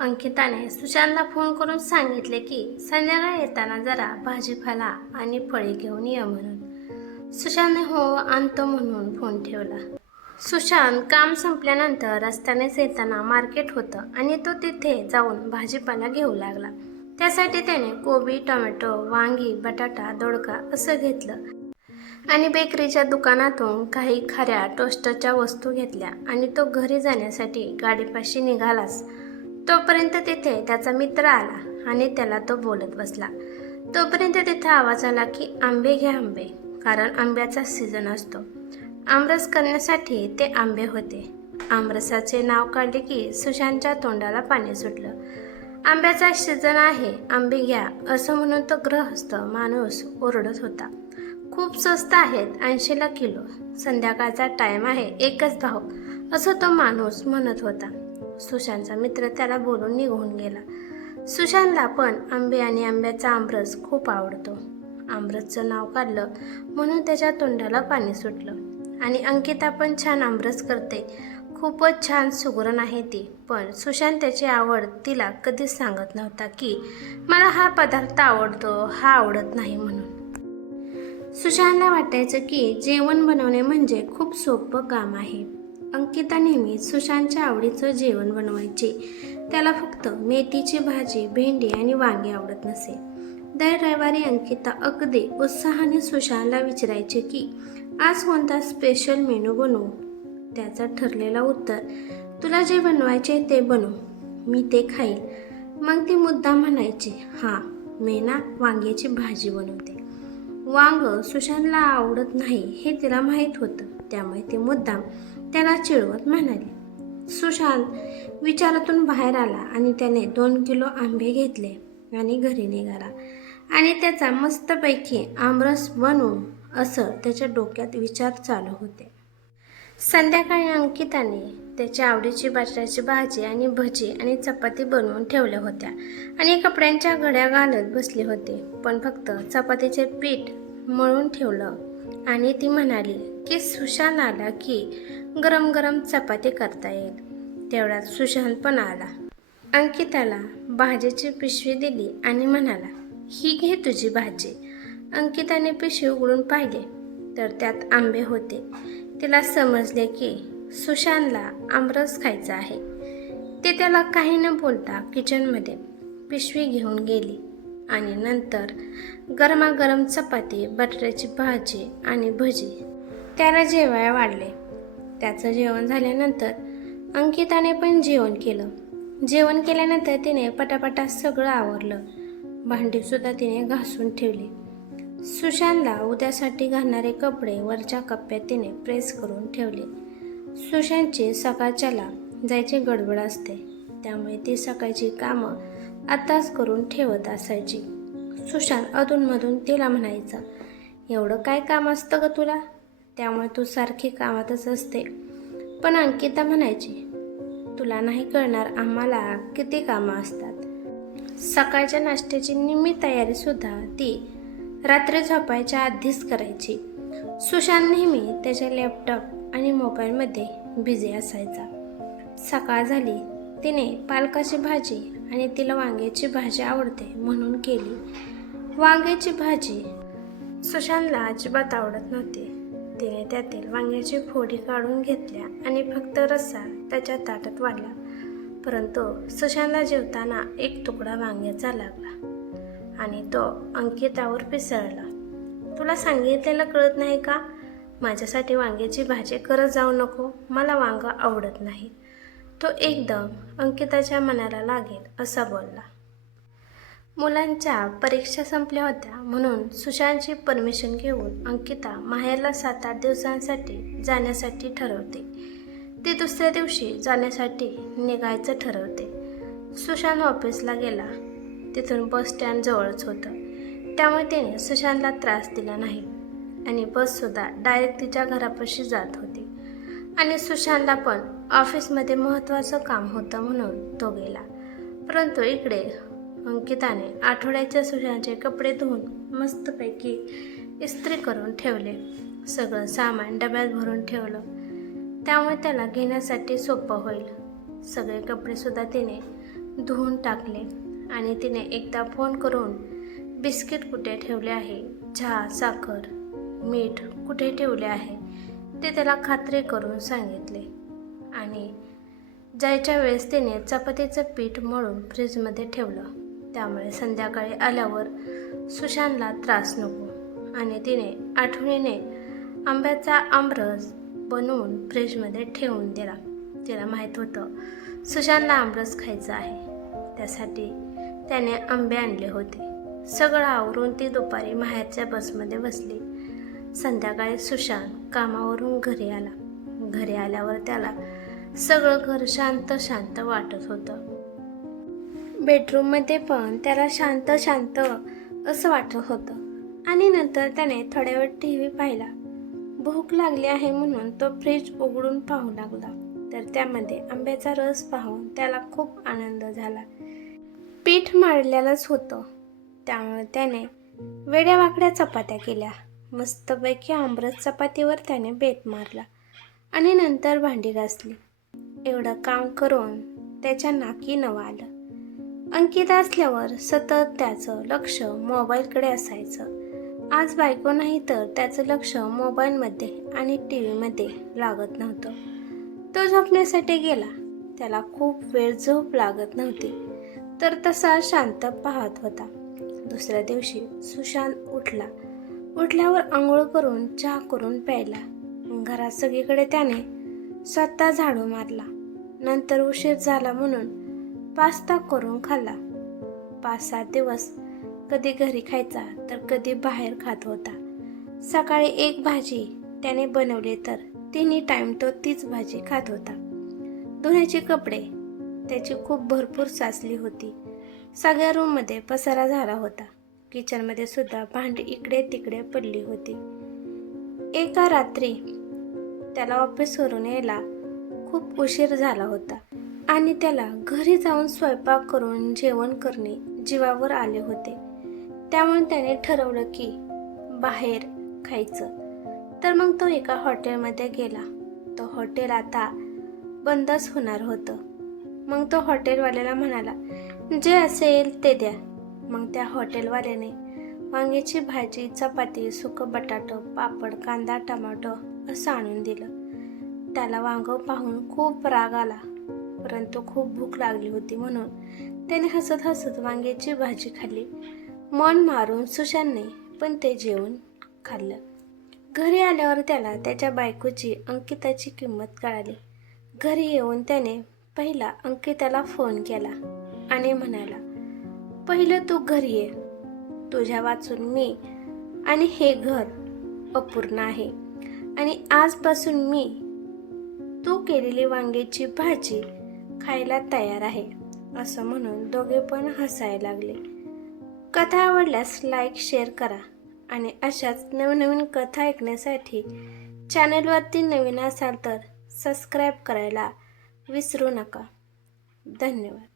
अंकिताने सुशांतला phone करून सांगितले की संध्याकाळी येताना जरा भाजीपाला आणि फळे घेऊन ये म्हणून. सुशांतने हो आणतो म्हणून फोन ठेवला. सुशांत काम संपल्यानंतर रस्त्यानेच येताना मार्केट होतं आणि तो तिथे जाऊन भाजीपाला घेऊ लागला. त्यासाठी त्याने कोबी टोमॅटो वांगी बटाटा दोडका असं घेतलं आणि बेकरीच्या दुकानातून काही खऱ्या टोस्टरच्या वस्तू घेतल्या आणि तो घरी जाण्यासाठी गाडीपाशी निघालाच. तोपर्यंत तिथे त्याचा मित्र आला आणि त्याला तो बोलत बसला. तोपर्यंत तिथे आवाज आला की आंबे घ्या आंबे कारण आंब्याचा सीझन असतो. आमरस करण्यासाठी ते आंबे होते. आमरसाचे नाव काढले की सुशांतच्या तोंडाला पाणी सुटलं. आंब्याचा सीझन आहे आंबे घ्या असं म्हणून तो ग्रहस्थ माणूस ओरडत होता. खूप स्वस्त आहेत ऐंशीला किलो. संध्याकाळचा टाईम आहे एकच भाव असं तो माणूस म्हणत होता. सुशांतचा मित्र त्याला बोलून निघून गेला. सुशांतला पण आंबे आणि आंब्याचा आमरस खूप आवडतो. आमरसचं नाव काढलं म्हणून त्याच्या तोंडाला पाणी सुटलं. आणि अंकिता पण छान आमरस करते. खूपच छान सुगरण आहे ती. पण सुशांत त्याची आवड तिला कधीच सांगत नव्हता की मला हा पदार्थ आवडतो हा आवडत नाही म्हणून. सुशांतला वाटायचं की जेवण बनवणे म्हणजे खूप सोपं काम आहे. अंकिता नेहमी सुशांतच्या आवडीचं जेवण बनवायचे. त्याला फक्त मेथीची भाजी भेंडी आणि वांगी आवडत नसे. दर रविवारी अंकिता अगदी उत्साहाने सुशांतला विचारायचे की आज कोणता स्पेशल मेनू बनवू? त्याचा ठरलेला उत्तर तुला जे बनवायचे ते बनव मी ते खाईल मग ती मुद्दा म्हणायची हां मी ना वांग्याची भाजी बनवते. वांग सुशांतला आवडत नाही हे तिला माहीत होतं त्यामुळे ती मुद्दाम त्याला चिडवत म्हणाली. सुशांत विचारातून बाहेर आला आणि त्याने दोन किलो आंबे घेतले आणि घरी निघाला. आणि त्याचा मस्तपैकी आमरस बनवू असं त्याच्या डोक्यात विचार चालू होते. संध्याकाळी अंकिताने त्याच्या आवडीची बटाट्याची भाजी आणि भजी आणि चपाती बनवून ठेवल्या होत्या आणि कपड्यांच्या घड्या घालत बसले होते. पण फक्त चपातीचे पीठ मळून ठेवलं आणि ती म्हणाली की सुशांत आला की गरम गरम चपाती करता येईल. तेवढ्यात सुशांत पण आला. अंकिताला भाजीची पिशवी दिली आणि म्हणाला ही घे तुझी भाजी. अंकिताने पिशवी उघडून पाहिले. तर त्यात आंबे होते. तिला समजले की सुशांतला आमरस खायचा आहे. ते त्याला काही न बोलता किचनमध्ये पिशवी घेऊन गेली आणि नंतर गरमागरम चपाती बटाट्याची भाजी आणि भजी त्याला जेवायला वाढले. त्याचं जेवण झाल्यानंतर अंकिताने पण जेवण केलं. जेवण केल्यानंतर तिने पटापटा सगळं आवरलं. भांडीसुद्धा तिने घासून ठेवली. सुशांतला उद्यासाठी घालणारे कपडे वरच्या कप्प्यात तिने प्रेस करून ठेवले. सुशांतची सकाळच्याला जायची गडबड असते. त्यामुळे ती सकाळची कामं आत्ताच करून ठेवत असायची. सुशांत अधूनमधून तिला म्हणायचा एवढं काय काम असतं ग तुला? त्यामुळे तू सारखी कामातच असते. पण अंकिता म्हणायची तुला नाही कळणार आम्हाला किती कामं असतात. सकाळच्या नाश्त्याची निम्मी तयारीसुद्धा ती रात्री झोपायच्या आधीच करायची. सुशांत नेहमी त्याच्या लॅपटॉप आणि मोबाईलमध्ये बिझी असायचा. सकाळ झाली तिने पालकाची भाजी आणि तिला वांग्याची भाजी आवडते म्हणून केली. वांग्याची भाजी सुशांतला अजिबात आवडत नव्हती. तिने त्यातील वांग्याची फोडी काढून घेतल्या आणि फक्त रस्सा त्याच्या ताटात वाढला. परंतु सुशांतला जेवताना एक तुकडा वांग्याचा लागला आणि तो अंकितावर पिसळला. तुला सांगितलेलं कळत नाही का? माझ्यासाठी वांग्याची भाजी करत जाऊ नको. मला वांग आवडत नाही. तो एकदम अंकिताच्या मनाला लागेल असा बोलला. मुलांच्या परीक्षा संपल्या होत्या म्हणून सुशांतची परमिशन घेऊन अंकिता माहेरला सात आठ दिवसांसाठी जाण्यासाठी ठरवते. ती दुसऱ्या दिवशी जाण्यासाठी निघायचं ठरवते. सुशांत ऑफिसला गेला. तिथून बस स्टँडजवळच होतं. त्यामुळे तिने सुशांतला त्रास दिला नाही. आणि बससुद्धा डायरेक्ट तिच्या घरापाशी जात होती. आणि सुशांतला पण ऑफिसमध्ये महत्त्वाचं काम होतं म्हणून तो गेला. परंतु इकडे अंकिताने आठवड्याच्या सुशांचे कपडे धुवून मस्तपैकी इस्त्री करून ठेवले. सगळं सामान डब्यात भरून ठेवलं. त्यामुळे त्याला घेण्यासाठी सोपं होईल. सगळे कपडेसुद्धा तिने धुवून टाकले आणि तिने एकदा फोन करून बिस्किट कुठे ठेवले आहे? चहा साखर मीठ कुठे ठेवले आहे? ते त्याला खात्री करून सांगितले. आणि जायच्या वेळेस तिने चपातीचं पीठ मळून फ्रीजमध्ये ठेवलं. त्यामुळे संध्याकाळी आल्यावर सुशांतला त्रास नको आणि तिने आठवणीने आंब्याचा आमरस बनवून फ्रीजमध्ये ठेवून दिला. तिला माहीत होतं सुशांतला आमरस खायचा आहे. त्यासाठी त्याने आंबे आणले होते. सगळं आवरून ती दुपारी माहेरच्या बसमध्ये बसली. संध्याकाळी सुशांत कामावरून घरी आला. घरी आल्यावर त्याला सगळं घर शांत शांत वाटत होतं. बेडरूममध्ये पण त्याला शांत शांत असं वाटत होतं. आणि नंतर त्याने थोड्या वेळ टी व्ही पाहिला. भूक लागली आहे म्हणून तो फ्रीज उघडून पाहू लागला. तर त्यामध्ये आंब्याचा रस पाहून त्याला खूप आनंद झाला. पीठ मारलेलंच होतं. त्यामुळे त्याने वेड्यावाकड्या चपात्या केल्या. मस्तपैकी आमरस चपातीवर त्याने बेत मारला. आणि नंतर भांडी घासली. एवढं काम करून त्याच्या नाकी नवं आलं अंकिता असल्यावर सतत त्याचं लक्ष मोबाईलकडे असायचं. आज बायको नाही तर त्याचं लक्ष मोबाईलमध्ये आणि टी व्हीमध्ये लागत नव्हतं. तो झोपण्यासाठी गेला. त्याला खूप वेळ झोप लागत नव्हती. तर तसा शांत पाहत होता. दुसऱ्या दिवशी सुशांत उठला. उठल्यावर आंघोळ करून चहा करून प्यायला. घरात सगळीकडे त्याने स्वतः झाडू मारला. नंतर उशीर झाला म्हणून पास्ता करून खाल्ला. पाच सात दिवस कधी घरी खायचा तर कधी बाहेर खात होता. सकाळी एक भाजी त्याने बनवली तर तिन्ही टाईम तो तीच भाजी खात होता. धुण्याचे कपडे त्याची खूप भरपूर साचली होती. सगळ्या रूममध्ये पसारा झाला होता. किचनमध्ये सुद्धा भांडी इकडे तिकडे पडली होती. एका रात्री त्याला ऑफिसवरून यायला खूप उशीर झाला होता. आणि त्याला घरी जाऊन स्वयंपाक करून जेवण करणे जीवावर आले होते. त्यामुळे त्याने ठरवलं की बाहेर खायचं. तर मग तो एका हॉटेलमध्ये गेला. तो हॉटेल आता बंदच होणार होतं. मग तो हॉटेलवाल्याला म्हणाला जे असेल ते द्या. मग त्या हॉटेलवाल्याने वांग्याची भाजी चपाती सुकं बटाटं पापड कांदा टमाटो असं आणून दिलं. त्याला वांग पाहून खूप राग आला. परंतु खूप भूक लागली होती म्हणून त्याने हसत हसत वांग्याची भाजी खाल्ली. मन मारून सुशांतने पण ते जेवण खाल्लं. घरी आल्यावर त्याला त्याच्या बायकोची अंकिताची किंमत कळाली. घरी येऊन त्याने पहिला अंकिताला फोन केला आणि म्हणाला पहिलं तू घरी ये. तुझ्या वाचून मी आणि हे घर अपूर्ण आहे. आणि आजपासून मी तू केलेली वांग्याची भाजी खायला तयार आहे असं म्हणून दोघे पण हसायला लागले. कथा आवडल्यास लाईक शेअर करा आणि अशाच नवनवीन कथा ऐकण्यासाठी चॅनलवरती नवीन असाल तर सबस्क्राईब करायला विसरू नका. धन्यवाद.